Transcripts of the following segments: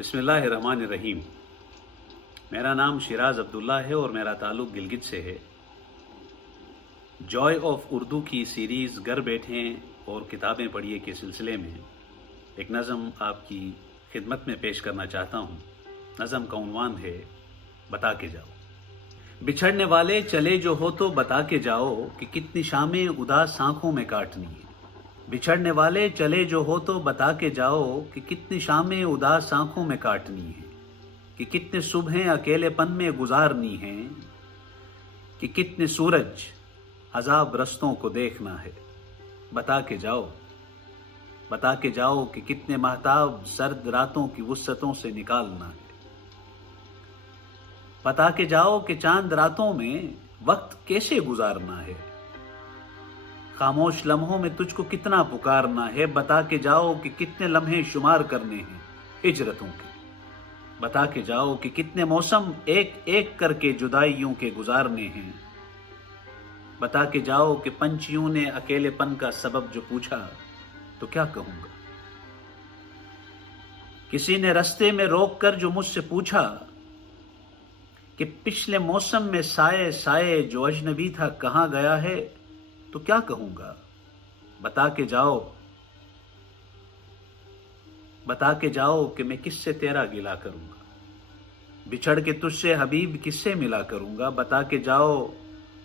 बिस्मिल्लाहिर्रहमानिर्रहीम। मेरा नाम शिराज अब्दुल्ला है और मेरा ताल्लुक़ गिलगित से है। जॉय ऑफ उर्दू की सीरीज़ घर बैठें और किताबें पढ़िए के सिलसिले में एक नज़म आपकी खिदमत में पेश करना चाहता हूँ। नज़म का उन्वान है बता के जाओ। बिछड़ने वाले चले जो हो तो बता के जाओ कि कितनी शामें उदास आँखों में काटनी है। बिछड़ने वाले चले जो हो तो बता के जाओ कि कितनी शामें उदास आंखों में काटनी है, कि कितने सुबहें अकेलेपन में गुजारनी हैं, कि कितने सूरज अजाब रस्तों को देखना है। बता के जाओ, बता के जाओ कि कितने महताब सर्द रातों की वुस्सतों से निकालना है। बता के जाओ कि चांद रातों में वक्त कैसे गुजारना है। खामोश लम्हों में तुझको कितना पुकारना है। बता के जाओ कि कितने लम्हे शुमार करने हैं हिजरतों के। बता के जाओ कि कितने मौसम एक एक करके जुदाइयों के गुजारने हैं। बता के जाओ कि पंछियों ने अकेलेपन का सबब जो पूछा तो क्या कहूंगा। किसी ने रास्ते में रोक कर जो मुझसे पूछा कि पिछले मौसम में साए साए जो अजनबी था कहाँ गया है, तो क्या कहूंगा। बता के जाओ, बता के जाओ कि मैं किससे तेरा गिला करूंगा। बिछड़ के तुझसे हबीब किससे मिला करूंगा। बता के जाओ,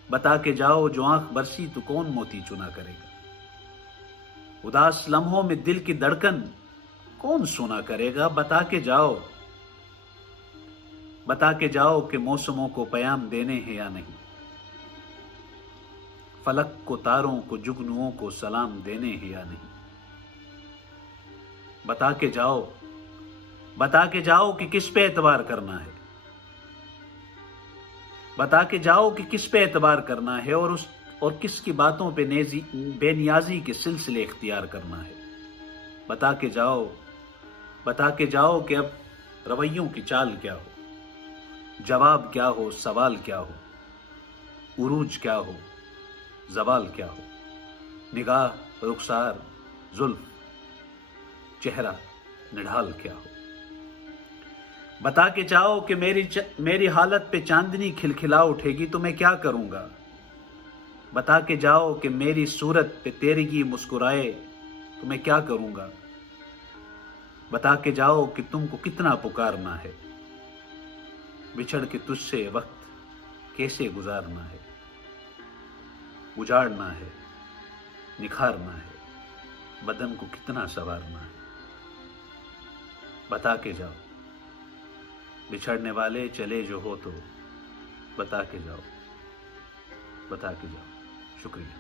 बता के जाओ जो आंख बरसी तो कौन मोती चुना करेगा। उदास लम्हों में दिल की धड़कन कौन सुना करेगा। बता के जाओ, बता के जाओ कि मौसमों को पैगाम देने हैं या नहीं। फलक को तारों को जुगनुओं को सलाम देने हैं या नहीं। बता के जाओ, बता के जाओ कि किस पे एतबार करना है। बता के जाओ कि किस पे एतबार करना है और किसकी बातों पे बेनियाजी के सिलसिले इख्तियार करना है। बता के जाओ, बता के जाओ कि अब रवैयों की चाल क्या हो, जवाब क्या हो, सवाल क्या हो, उरूज क्या हो, ज़वाल क्या हो। निगाह, रुखसार, जुल्फ, चेहरा, निढाल क्या हो। बता के जाओ कि मेरी हालत पे चांदनी खिलखिला उठेगी तो मैं क्या करूंगा। बता के जाओ कि मेरी सूरत पे तेरगी मुस्कुराए तो मैं क्या करूंगा। बता के जाओ कि तुमको कितना पुकारना है। बिछड़ के तुझसे वक्त कैसे गुजारना है। उजाड़ना है, निखारना है, बदन को कितना संवारना है। बता के जाओ, बिछड़ने वाले चले जो हो तो बता के जाओ, बता के जाओ। शुक्रिया।